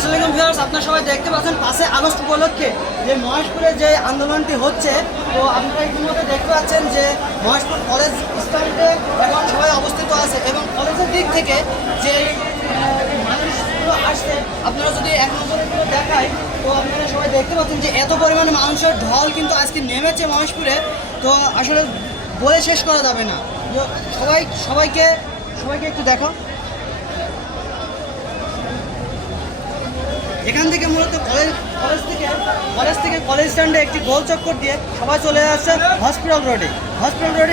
আসসালামু আলাইকুম ভিউয়ার্স, আপনারা সবাই দেখতে পাচ্ছেন 5 আগস্ট উপলক্ষে যে মহেশপুরে যে আন্দোলনটি হচ্ছে। তো আপনারা ইতিমধ্যে দেখতে পাচ্ছেন যে মহেশপুর কলেজ স্ট্যান্ডে এখন সবাই অবস্থিত আছে এবং কলেজের দিক থেকে যে মানুষগুলো আসছে, আপনারা যদি এক নজরে দেখায় তো আপনারা সবাই দেখতে পাচ্ছেন যে এত পরিমাণে মানুষের ঢল কিন্তু আজকে নেমেছে মহেশপুরে। তো আসলে বলে শেষ করা যাবে না। সবাইকে একটু দেখো। এখান থেকে মূলত কলেজ থেকে কলেজ স্ট্যান্ডে একটি গোল চক্কর দিয়ে সবাই চলে যাচ্ছে হসপিটাল রোডে।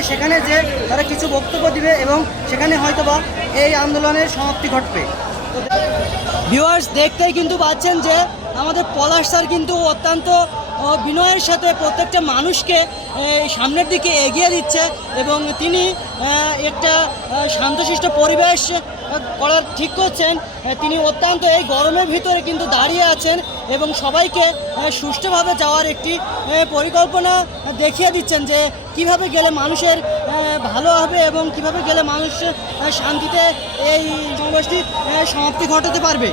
সেখানে যে তারা কিছু বক্তব্য দিবে এবং সেখানে হয়তোবা এই আন্দোলনের সমাপ্তি ঘটবে। ভিউয়ার্স দেখতেই কিন্তু পাচ্ছেন যে আমাদের পলাশ স্যার কিন্তু অত্যন্ত বিনয়ের সাথে প্রত্যেকটা মানুষকে সামনের দিকে এগিয়ে দিচ্ছে এবং তিনি একটা শান্তশিষ্ট পরিবেশ করার ঠিক করছেন। তিনি অত্যন্ত এই গরমের ভিতরে কিন্তু দাঁড়িয়ে আছেন এবং সবাইকে সুষ্ঠুভাবে যাওয়ার একটি পরিকল্পনা দেখিয়ে দিচ্ছেন যে কিভাবে গেলে মানুষের ভালো হবে এবং কিভাবে গেলে মানুষ শান্তিতে এই সমাবেশটি সমাপ্তি ঘটাতে পারবে।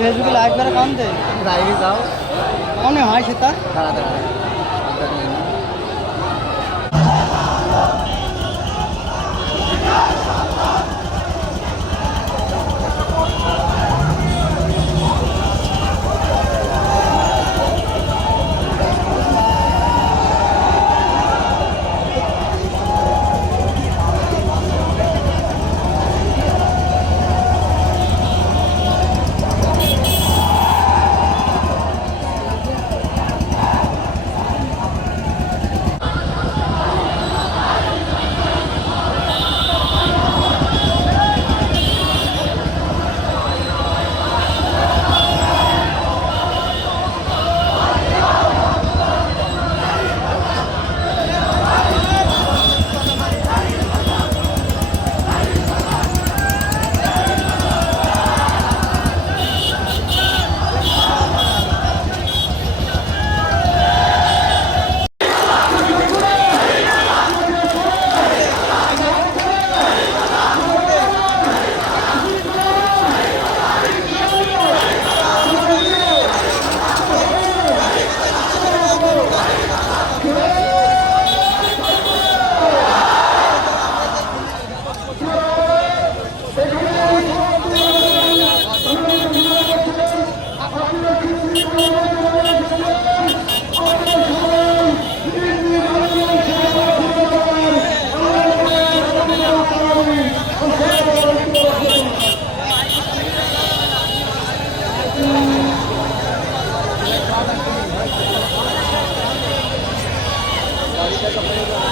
ফেসবুকে লাইভ করে কাম দে লাইভে যাও মনে হয় সেটা দাঁড়া है।